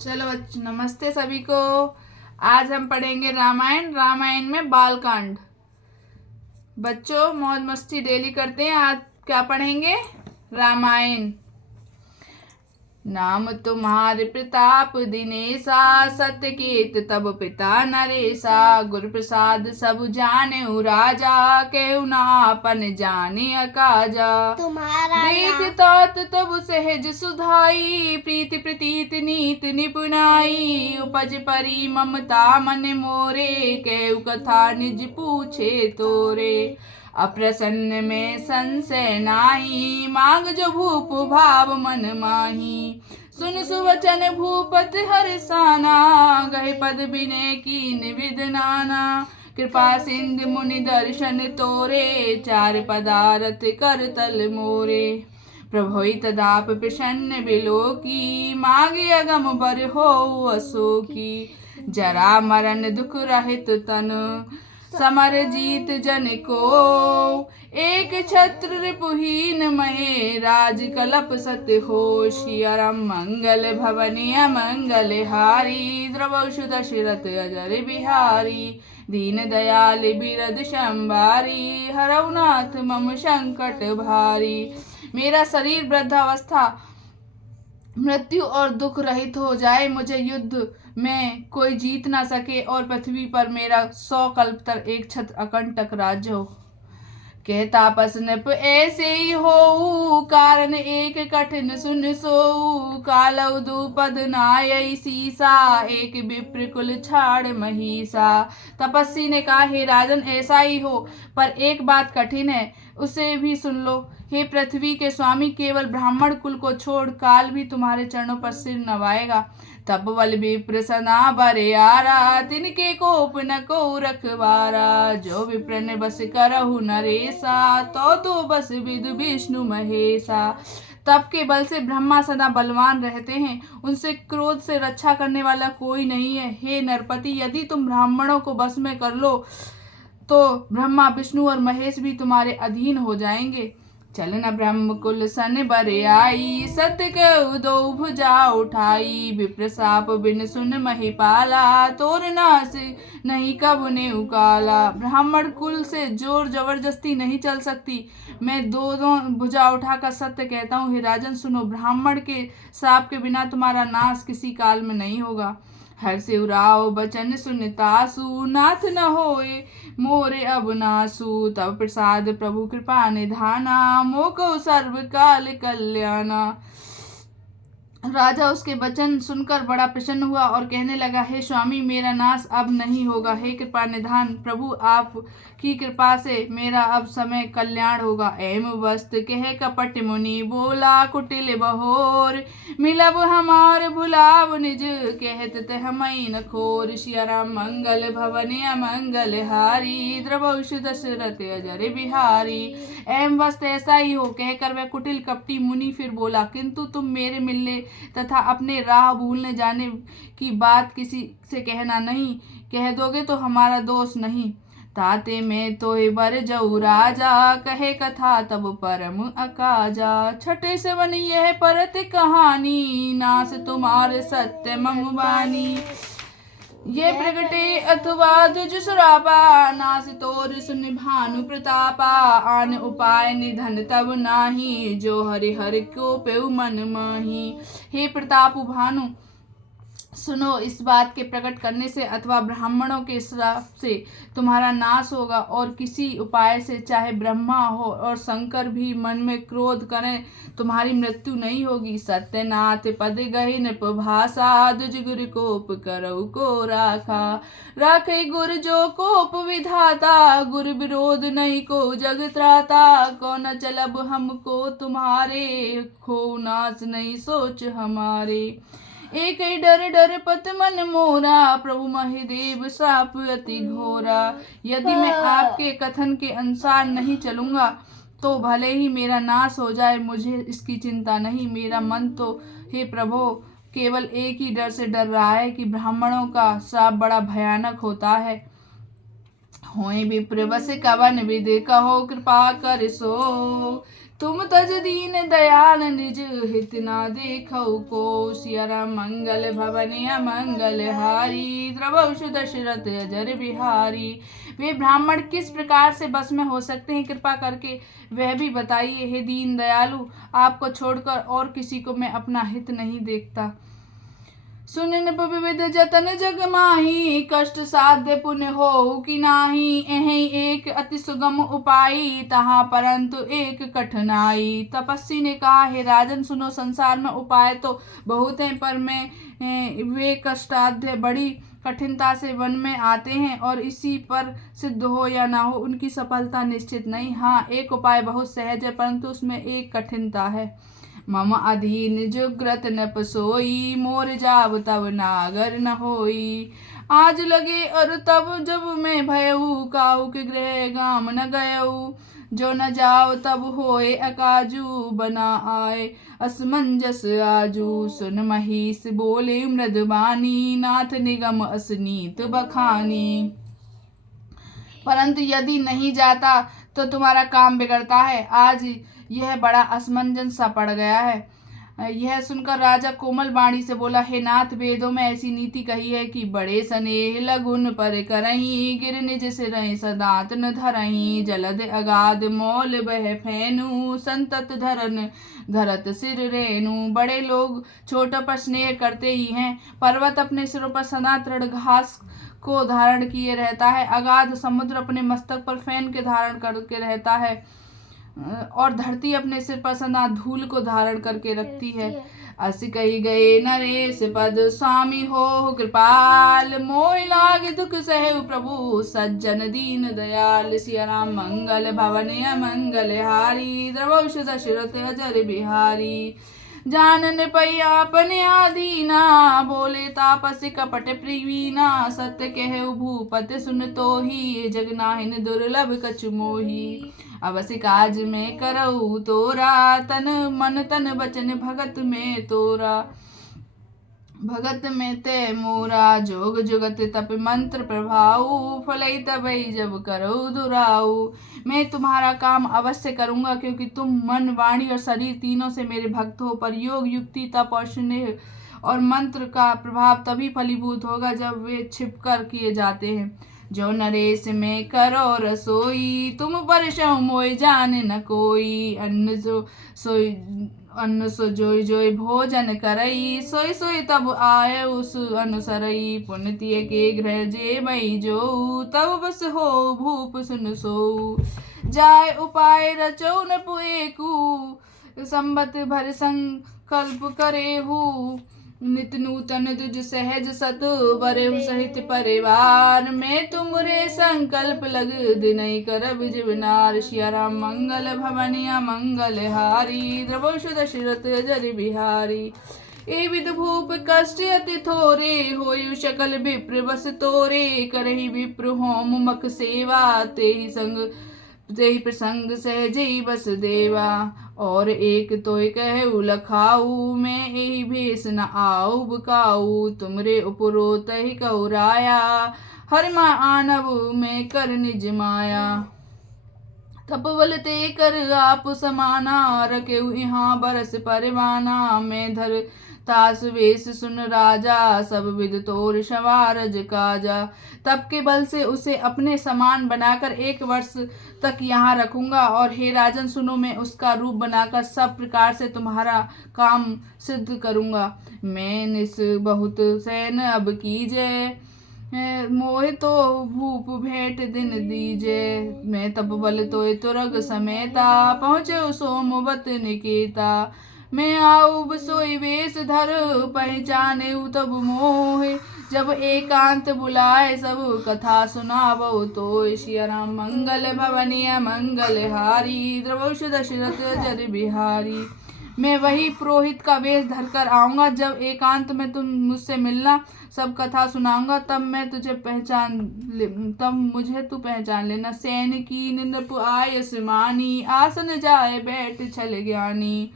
चलो बच्चों, नमस्ते सभी को। आज हम पढ़ेंगे रामायण में बालकांड। बच्चों मौज मस्ती डेली करते हैं। आज क्या पढ़ेंगे? रामायण। नाम तुम्हारे प्रताप दिनेसा, सत्यकेत तब पिता नरेसा। गुरु प्रसाद सब जाने राजा, केहू ना आपन जाने अकाजा। तुम्हारा देख तात तब सहज सुधाई, प्रीति प्रतीत नीत निपुणाई। उपज परी ममता मन मोरे, केहू कथा निज पूछे तोरे। अप्रसन्न में संशय नाही, मांग जो भूप भाव मन माही। सुन सुवचन भूपत हर्षाना, गहे पद बिने कीन विद नाना। कृपा सिंधु मुनि दर्शन तोरे, चार पदारथ कर तल मोरे। प्रभोई तदाप प्रसन्न बिलोकी, मांगे अगम बर हो अशोकी। जरा मरण दुख रहित तन, समर जीत जन को। एक छत्र रिपुहीन महे, राज कलप सत हो। शियरम मंगल भवनी अमंगल हारी, द्रवशु दशरथ अजर बिहारी। दीन दयाल बिरद शंबारी, हरउनाथ मम संकट भारी। मेरा शरीर वृद्धावस्था मृत्यु और दुख रहित हो जाए, मुझे युद्ध में कोई जीत ना सके, और पृथ्वी पर मेरा 100 कल्प तक एक छत्र अकंटक राज्य हो। कहता पस नृप ऐसे ही हो, कारण एक कठिन सुन सो। कालौ दुपद नाय सीसा, एक विप्र कुल छाड़ महिषा। तपस्वी ने कहा, हे राजन ऐसा ही हो, पर एक बात कठिन है, उसे भी सुन लो। हे पृथ्वी के स्वामी, केवल ब्राह्मण कुल को छोड़ काल भी तुम्हारे चरणों पर सिर नवाएगा। तब बल विप्र सना बरियारा, तिनके कोप न को रखवारा। जो विप्र ने बस करहु नरेसा, तो बस विदु विष्णु महेशा। तप के बल से ब्रह्मा सदा बलवान रहते हैं, उनसे क्रोध से रक्षा करने वाला कोई नहीं है। हे नरपति, यदि तुम ब्राह्मणों को बस में कर लो तो ब्रह्मा विष्णु और महेश भी तुम्हारे अधीन हो जाएंगे। चलन ब्रह्म कुल सन बर आई, सत्य कहु दो भुजा उठाई। विप्रसाप बिन सुन महिपाला, तोर नास नहीं कब ने उकाला। ब्राह्मण कुल से जोर जबरदस्ती नहीं चल सकती। मैं दो भुजा उठाकर सत्य कहता हूँ। हे राजन सुनो, ब्राह्मण के साप के बिना तुम्हारा नाश किसी काल में नहीं होगा। हर सिवराव बचन सुनतासु, नाथ न होए मोरे अब नासु। तब प्रसाद प्रभु कृपा निधाना, मोको सर्व काल कल्याणा। राजा उसके वचन सुनकर बड़ा प्रसन्न हुआ और कहने लगा, हे स्वामी, मेरा नाश अब नहीं होगा। हे कृपा निधान प्रभु, आप की कृपा से मेरा अब समय कल्याण होगा। एम वस्त कह कपट मुनि बोला, कुटिल बहोर मिलब हमार भुलाव निज। कहत ते हमई न खोर, सियाराम मंगल भवन अमंगल हारी। द्रवशु दशरथ अजर बिहारी। एम वस्त ऐसा ही हो, कहकर वह कुटिल कपटी मुनि फिर बोला, किंतु तुम मेरे मिलने तथा अपने राह भूलने जाने की बात किसी से कहना नहीं। कह दोगे तो हमारा दोष नहीं। ताते में तो बर जऊ राजा, कहे कथा तब परम अकाजा। छठे से बनी यह परत कहानी, नास तुम्हारे सत्य ममुबानी। ये प्रगटे अथवा दुज सुरापा, नास तोर सुन भानु प्रतापा। आन उपाय निधन तब नाही, जो हरि हरि को पेउ मन माही। हे प्रताप भानु, सुनो, इस बात के प्रकट करने से अथवा ब्राह्मणों के श्राप से तुम्हारा नाश होगा, और किसी उपाय से, चाहे ब्रह्मा हो और शंकर भी मन में क्रोध करें, तुम्हारी मृत्यु नहीं होगी। सत्यनाथ पद गहि नृप भाषा, दुज गुर कोप करऊ को राखा। राखे गुर जो कोप विधाता, गुर विरोध नहीं को जग त्राता। कौन चलब हमको तुम्हारे, खो नाश नहीं सोच हमारे। एक ही डर डर पत मन मोरा, प्रभु महिदेव श्राप अति घोरा। यदि मैं आपके कथन के अनुसार नहीं चलूंगा तो भले ही मेरा नाश हो जाए, मुझे इसकी चिंता नहीं। मेरा मन तो हे प्रभु केवल एक ही डर से डर रहा है कि ब्राह्मणों का श्राप बड़ा भयानक होता है। होय विप्र बस कवन विद, कहो कृपा कर सो। तुम तज दीन दयाल निज हित ना देखौ को। सिया राम मंगल भवन अमंगल हारी, द्रवशु दशरथ अजर बिहारी। वे ब्राह्मण किस प्रकार से बस में हो सकते हैं, कृपा करके वह भी बताइए। हे दीन दयालु, आपको छोड़कर और किसी को मैं अपना हित नहीं देखता। सुन निप विविध जतन जग माही, कष्ट साध्य पुण्य हो कि नाही। एहि एक अति सुगम उपाय, तहाँ परंतु एक कठिनाई। तपस्वी ने कहा, हे राजन सुनो, संसार में उपाय तो बहुत हैं, पर वे कष्टाध्य बड़ी कठिनता से वन में आते हैं, और इसी पर सिद्ध हो या ना हो उनकी सफलता निश्चित नहीं। हाँ, एक उपाय बहुत सहज है, परंतु उसमें एक कठिनता है। मम अधीन जुग्रत नप सोई, मोर जाब तब नागर न होई। आज लगे और तब जब मैं भयऊ, काहू के गृह गाम न गयऊ। जो न जाओ तब होए अकाजू, बना आए असमंजस आजू। सुन महिष बोले मृदबानी, नाथ निगम असनीत बखानी। परंतु यदि नहीं जाता तो तुम्हारा काम बिगड़ता है। आज यह बड़ा असमंजस सा पड़ गया है। यह सुनकर राजा कोमल वाणी से बोला, हे नाथ, वेदों में ऐसी नीति कही है कि बड़े स्नेह लगुन पर करही, गिर निज सिरहि सदात न धरही। जलद अगाध मौल बह फैनु, संतत धरन धरत सिर रेणु। बड़े लोग छोटों पर स्नेह करते ही हैं। पर्वत अपने सिरों पर सदा तृण घास को धारण किए रहता है, अगाध समुद्र अपने मस्तक पर फैन के धारण करके रहता है, और धरती अपने सिर पर सदा धूल को धारण करके रखती है। अस कही गए नरेश पद, स्वामी हो कृपाल। मोहि लागे दुख सहु प्रभु, सज्जन दीन दयाल। सिया राम मंगल भवन अमंगल हारी, द्रवशु दशरथ अजर बिहारी। जानन पैया अपने आदीना, बोले तापस कपट प्रवीणा। सत्य कहु भूपत सुन तोहि, जग नाहिन दुर्लभ कछु मोहि। अवश्य काज में करऊ तोरा, तन मन तन बचन भगत में तोरा। भगत में ते मोरा, जोग जुगत तप मंत्र प्रभाऊ। फलई तबई जब करो दुराऊ। मैं तुम्हारा काम अवश्य करूंगा, क्योंकि तुम मन वाणी और शरीर तीनों से मेरे भक्त हो। पर योग युक्ति तप और स्नेह और मंत्र का प्रभाव तभी फलीभूत होगा जब वे छिपकर किए जाते हैं। जो नरेश में करो रसोई, तुम पर सो मोय जाने न कोई। अन्न सो जोई जोई भोजन करई, सोई सोई तब आय उस अनुसरई। पुण्य के गृह जे मई जो, तब बस हो भूप सुन सो। जाय उपाय रचो न पुएकू, संबत भर संकल्प करेहू। नित नूतन तुझ सहज सत, बरेहु सहित परिवार। मैं तुमरे संकल्प लग दिनई करब जीवनार। सिया राम मंगल भवन अमंगल हारी, द्रवशु दशरथ अजर बिहारी। ए विद भूप कष्ट अति थोरे, होयु सकल विप्र बस तोरे। करहि विप्र होम मख सेवा, तेहि प्रसंग सहजई बस देवा। और एक तोय कहु लखाऊ, मैं एहि भेष न आऊ बुकाऊ। तुमरे उपरोत ही कहु राया, हर मा आनव में कर निज माया। तपबल ते कर आप समाना, रखेउ यहाँ बरस परवाना। मैं धर तास वेश सुन राजा, सब विद तोर शवारज काजा। तप के बल से उसे अपने समान बनाकर 1 वर्ष तक यहाँ रखूंगा। और हे राजन सुनो, मैं उसका रूप बनाकर सब प्रकार से तुम्हारा काम सिद्ध करूंगा। मैं निस बहुत सैन अब कीजे, मोहि तो भूप भेंट दिन दीजे। मैं तप बल तोय तुरग समेता, पहुँचे सोमवत निकेता। मैं आऊब सोई वेश धर, पहचाने तब मोहे। जब एकांत बुलाए सब कथा सुनावो तो। सिया राम मंगल भवन अमंगल हारी, द्रवशु दशरथ अजर बिहारी। मैं वही पुरोहित का वेश धरकर आऊंगा। जब एकांत में तुम मुझसे मिलना, सब कथा सुनाऊंगा, तब मुझे तू पहचान लेना। सैन की नृप आयस मानी, आसन जाए बैठ छल ज्ञानी।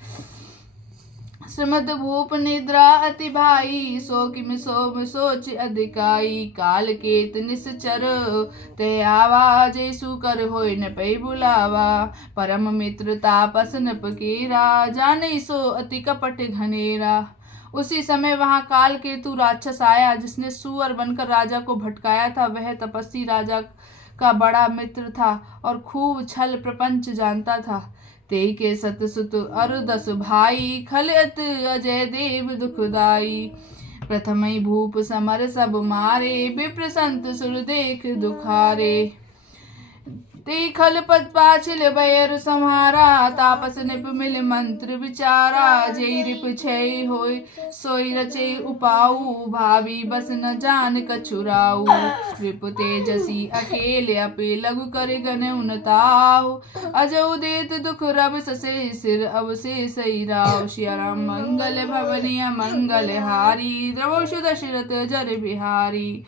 श्रीमद भूप निद्रा अति भाई, सो किम सोम सोच अधिकाई। काल केत निश्चर ते आवा, जैसु कर होय न पै बुलावा। परम मित्र तापस नप केरा, जाने सो अति कपट घनेरा। उसी समय वहां काल केतु राक्षस आया, जिसने सुअर बनकर राजा को भटकाया था। वह तपस्वी राजा का बड़ा मित्र था और खूब छल प्रपंच जानता था। तेई के सतसुत अरु 10 भाई, खलत अजय देव दुखदाई। प्रथमई भूप समर सब मारे, विप्र संत सुर देख दुखारे। ते खल पद पाछिल बैर सम्हारा, तापस निप मिल मंत्र विचारा। जय रिप छय होय सोई रचे उपाऊ, भावी बस न जान कछुराऊ। रिप तेजसी अकेले अपे, लघु कर गन उनताऊ। अजऊ देत दुख रब ससे, सिर अवशेष राव। सिया राम मंगल भवनी मंगल हारी, द्रवशु दशरथ जर बिहारी।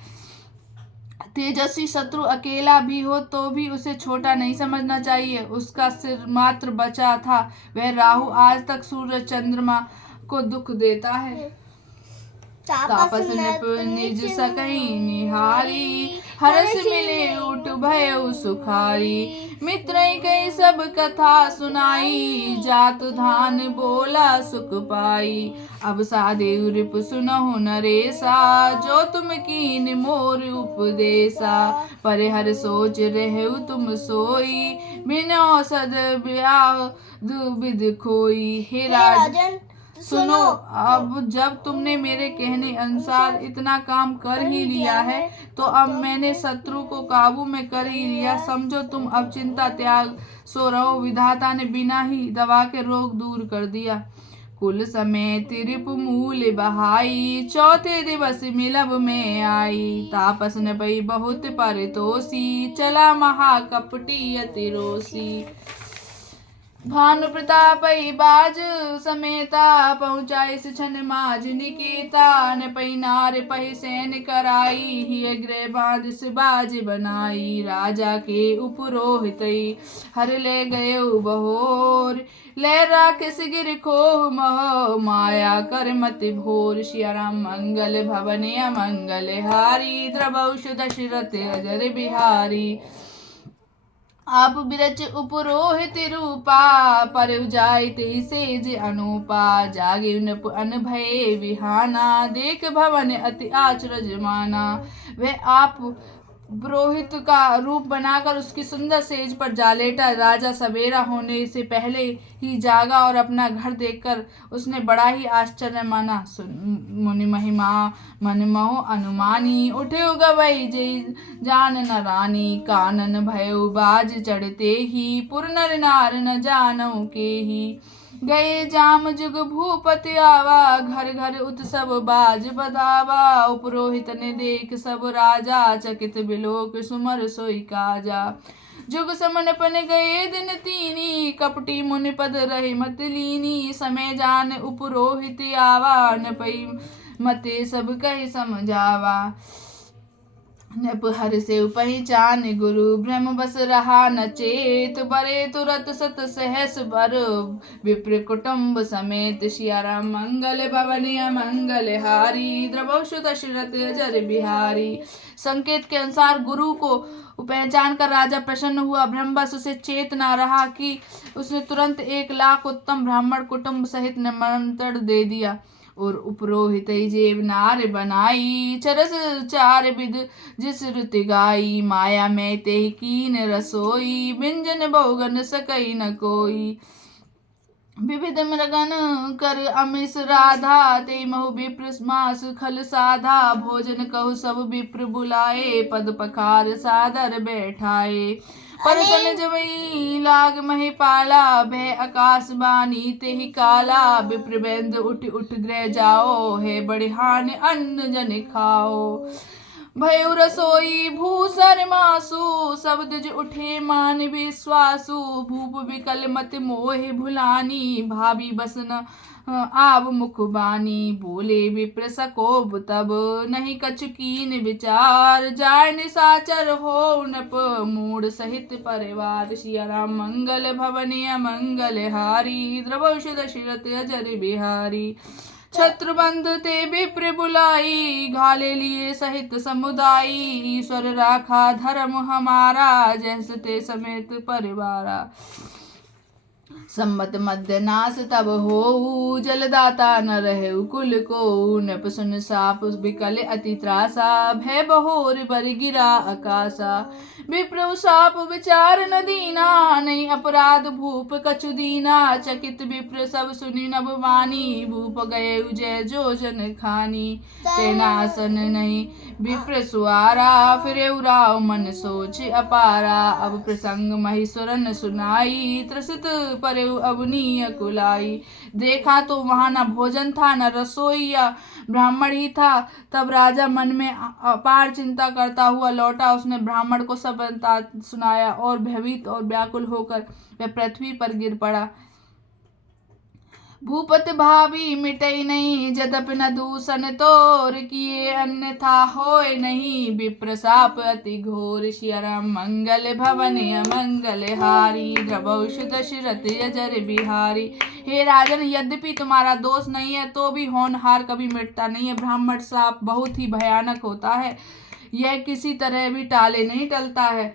तेजस्वी शत्रु अकेला भी हो तो भी उसे छोटा नहीं समझना चाहिए। उसका सिर मात्र बचा था। वह राहु आज तक सूर्य चंद्रमा को दुख देता है। तापस नृप निज सकई निहारी, हरस मिले उठ भय सुखारी। मित्र कई सब कथा सुनाई, जात धान बोला सुख पाई। अब सादेव रिप सुनहु नरेसा, जो तुम कीन मोर उपदेसा। पर हर सोच रहु तुम सोई, बिनो सद ब्याह दुविध खोई। हे राजन सुनो, अब जब तुमने मेरे कहने अनुसार इतना काम कर ही लिया है, तो अब मैंने शत्रु को काबू में कर ही लिया। समझो तुम अब चिंता त्याग सो रहो। विधाता ने बिना ही दवा के रोग दूर कर दिया। कुल समेत रिप मूल बहाई, चौथे दिवस मिलब में आई। तापस न पई बहुत परितोषी, चला महाकपटी अति रोषी। भानु प्रतापई बाज समेता, पहुँचाई छन माज निकेता। न पई नार पही सैन कराई, हिय गृह बांध से बाज बनाई। राजा के उपरोहितई, हर ले गए बहोर। ले राखस गिर खोह मह, माया कर मति भोर। सिया राम मंगल भवन मंगल हारी, द्रवशु दशरथ अजर बिहारी। आप बिरच उपरोहित रूपा, पर जाय ते सेज अनुपा। जागे नप अन भय विहाना, देख भवन अति आचरज माना। वह आप पुरोहित का रूप बनाकर उसकी सुंदर सेज पर जा लेटा। राजा सवेरा होने से पहले ही जागा और अपना घर देखकर उसने बड़ा ही आश्चर्य माना। मुनि महिमा मन मोह अनुमानी, उठे गवई जय जान न रानी। कानन भयो बाज चढ़ते ही, पुर नर नार न जानऊ के ही। गए जाम जुग भूपति आवा, घर घर उत्सव बाज बधावा। उपरोहित ने देख सब राजा, चकित बिलोक सुमर सोई काजा। जुग समनपन गए दिन तीनी, कपटी मुनि पद रहे मत लीनी। समय जान उपरोहित आवा, न पई मते सब कहि समझावा। नप हर से पहचान गुरु, ब्रह्म बस रहा न चेत। बरे तुरत सत सहस बर, विप्र कुटुंब समेत। सिया राम मंगल भवनी मंगल हारी, द्रवशु दशरथ अजर बिहारी। संकेत के अनुसार गुरु को पहचान कर राजा प्रसन्न हुआ। ब्रह्मवश उसे चेत न रहा कि उसने तुरंत 1 लाख उत्तम ब्राह्मण कुटुंब सहित निमंत्रण दे दिया। और उपरोहित जेब नार बनाई, चरस 4 विध जिस रुति गाई। माया में ते कीन रसोई, व्यंजन बहुगन सकई न कोई। विविध मृगन कर अमिस राधा, ते महु विप्र मास खल साधा। भोजन कहु सब विप्र बुलाए, पद पखार सादर बैठाए। पर सन जमई लाग मही पाला, भय आकाश बानी ते ही काला। विप्र बेंद उठ उठ गृह जाओ, है बड़े हान अन्न जन खाओ। भयो रसोई भूसर मासु, सब दुज उठे मान विश्वासु। भूप विकल मत मोह भुलानी, भाभी बसन आव मुख बानी। बोले विप्र सकोब तब, नहीं कछु कीन विचार। जाय निशाचर हो नप, मूड सहित परिवार। सिया राम मंगल भवन अमंगल हारी, द्रवौष दशरथ अजर बिहारी। छत्रबंध ते विप्र बुलाई, घाले लिए सहित समुदायी। ईश्वर राखा धर्म हमारा, जैसे ते समेत परिवारा। सम्मत मध्य नाश तब हो, जलदाता न रहे कुल को। नृप सुन साप विकल अति त्रासा, भय बहोर बर गिरा आकाशा। विप्र साप विचार न दीना, नहीं अपराध भूप कछु दीना। चकित विप्र सब सुनि नभ वाणी, भूप गए जय जो जन खानी। तेनासन नहीं विप्र सुआरा, फिर उराव मन सोच अपारा। अब प्रसंग महीश्वरन सुनाई, त्रसित पर अवनीय कुलाई। देखा तो वहां न भोजन था न रसोई, या ब्राह्मण ही था। तब राजा मन में अपार चिंता करता हुआ लौटा। उसने ब्राह्मण को सब सुनाया, और भयभीत और व्याकुल होकर वह पृथ्वी पर गिर पड़ा। भूपत भावी मिटई नहीं, जदप न दूषण तोर किए। अन्यथा होय नहीं, विप्र साप अति घोर। सिया राम मंगल भवन अमंगल हारी, द्रवौष दशरथ अजर बिहारी। हे राजन, यद्यपि तुम्हारा दोष नहीं है तो भी होनहार कभी मिटता नहीं है। ब्राह्मण साप बहुत ही भयानक होता है, यह किसी तरह भी टाले नहीं टलता है।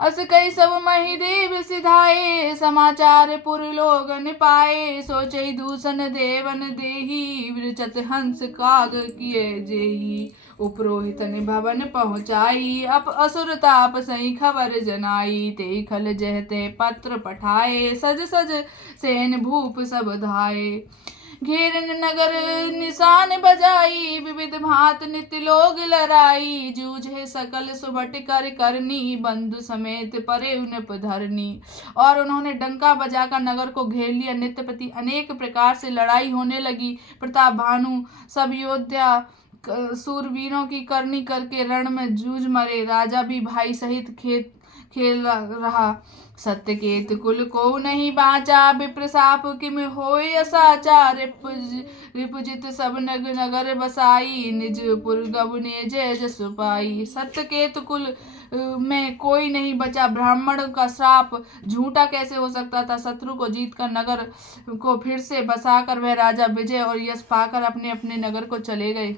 अस कई सब महिदेव सिधाए, समाचार पुर लोगन पाए। सोचई दूषण देवन देही, विरचत हंस काग किए जेही। उपरोहितन भवन पहुँचाई, अप असुर ताप सही खबर जनाई। ते खल जहते पत्र पठाए, सज सज सेन भूप सब धाये। घेरन नगर निशान बजाई, विविध भांत नित्य लोग लड़ाई। जूझे सकल सुबट कर करनी, बंधु समेत परे उनप धरनी। और उन्होंने डंका बजाकर नगर को घेर लिया। नित्य प्रति अनेक प्रकार से लड़ाई होने लगी। प्रताप भानु सब योद्धा सूरवीरों की करनी करके रण में जूझ मरे। राजा भी भाई सहित खेल रहा। सत्यकेत कुल को नहीं बाचा, विप्र साप किम होय असाचा। रिपुजित सब नगर बसाई, निज पुर गवने जय जसु पाई। सत्यकेत कुल में कोई नहीं बचा। ब्राह्मण का श्राप झूठा कैसे हो सकता था। शत्रु को जीतकर नगर को फिर से बसाकर वह राजा विजय और यश पाकर अपने अपने नगर को चले गए।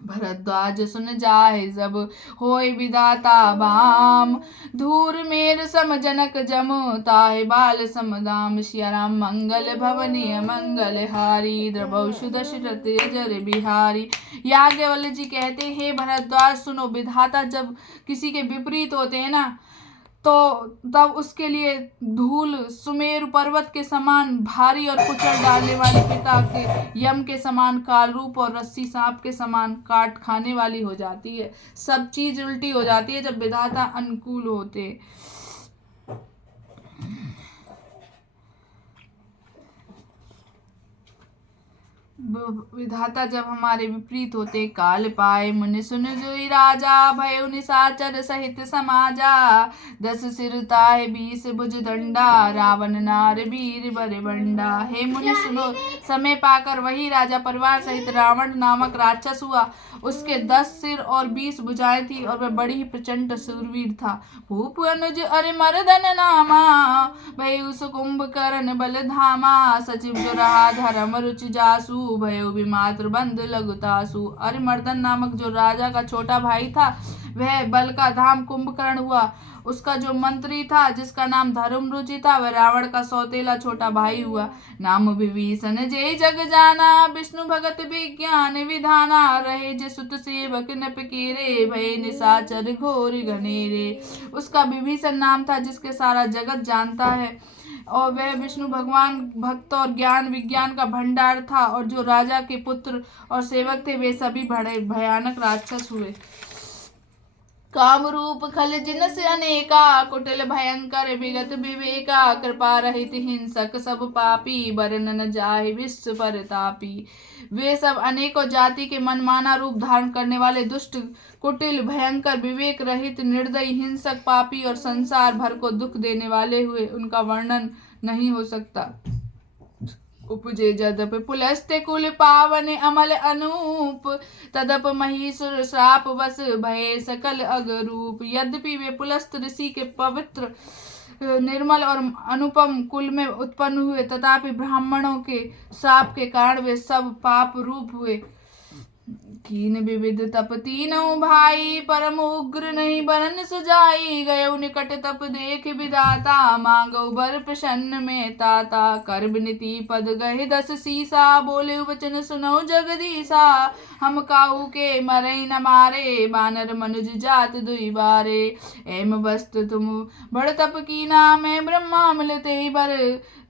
भरद्वाज सुन जाहे जब, होय विधाता बाम। धूर मेर सम जनक जम, ताहे बाल समदाम। सिया राम मंगल भवनी अमंगल हारी, द्रवौष दशरथ अजर बिहारी। याज्ञवल्क्य जी कहते, हे भरद्वाज सुनो, विधाता जब किसी के विपरीत होते हैं ना, तो तब उसके लिए धूल सुमेरु पर्वत के समान भारी और कुचल डालने वाली, पिता के यम के समान काल रूप और रस्सी सांप के समान काट खाने वाली हो जाती है। सब चीज उल्टी हो जाती है जब विधाता अनुकूल होते। विधाता जब हमारे विपरीत होते। काल पाए मुनि सुन जोई राजा, भयो निशाचर सहित समाजा। 10 सिर ताहे 20 भुज दंडा, रावण नार वीर बर बंडा। हे मुनि सुनो, समय पाकर वही राजा परिवार सहित रावण नामक राक्षस हुआ। उसके 10 सिर और 20 भुजाएं थी, और वह बड़ी ही प्रचंड शूरवीर था। भूप अनुज अरे मर्दन नामा, भय कुंभकर्ण बल धामा। सचिव जो रहा धर्म रुचि जासु, भयो विमात्र बंद लघुतासु। अरिमर्दन नामक जो राजा का छोटा भाई था, वह बल का धाम कुंभकर्ण हुआ। उसका जो मंत्री था, जिसका नाम धर्मरुचि था, वह रावण का सौतेला छोटा भाई हुआ। नाम विभीषण जय जग जाना, विष्णु भगत विज्ञान विधाना। रहे जे सुत सेवक नप केरे, भय निशाचर घोर घनेरे। उसका विभीषण नाम था, जिसके सारा जगत जानता है, और वह विष्णु भगवान भक्त और ज्ञान विज्ञान का भंडार था। और जो राजा के पुत्र और सेवक थे, वे सभी बड़े भयानक राक्षस हुए। काम रूप खल जिनस अनेका, कुटिल भयंकर विगत विवेका, कृपा रहित हिंसक सब पापी, बरनन जाहि विश्व परतापी। वे सब अनेकों जाति के मनमाना रूप धारण करने वाले दुष्ट, कुटिल, भयंकर, विवेक रहित, निर्दयी, हिंसक, पापी और संसार भर को दुख देने वाले हुए, उनका वर्णन नहीं हो सकता। उपजे जदप पुलस्त्य कुल पावन अमल अनूप, तदप महीसुर श्राप बस भये सकल अगरूप। यद्यपि वे पुलस्त ऋषि के पवित्र, निर्मल और अनुपम कुल में उत्पन्न हुए, तथापि ब्राह्मणों के शाप के कारण वे सब पाप रूप हुए। कीन विविध तप तीनों भाई, परम उग्र नहीं बरन सुजाई। गयो निकट तप देख विधाता, मांगो बर प्रसन्न में ताता। कर विनती पद गहे 10 सीसा, बोले वचन सुनो जगदीसा। हम काहू के मरई न मारे, बानर मनुज जात दुई बारे। एम वस्तु तुम बड़ तप कीना, मैं ब्रह्मा मिलते ही बर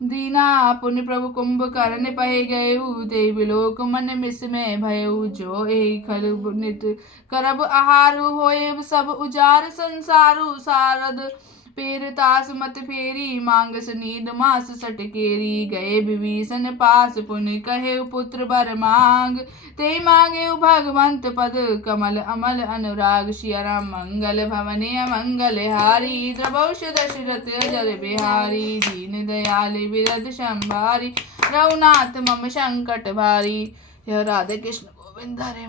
दीना। पुण्य प्रभु कुंभकर्ण पहे गयेहु, ते बिलोक मन मिस में भयउ। जो एहि खल नित करब आहारु, होए सब उजार संसारु। सारद पेर तास मत फेरी, मांगस नीद मास सटकेरी। गए विभीषण पास, पुनि कहे पुत्र बर मांग। ते मांगे भगवंत पद, कमल अमल अनुराग। सिया राम मंगल भवने अमंगल हारी, द्रवौष दशरथ अजर बिहारी। दीन दयाल विरद संभारी, रघुनाथ मम संकट भारी। यह राधे कृष्ण गोविंद हरे।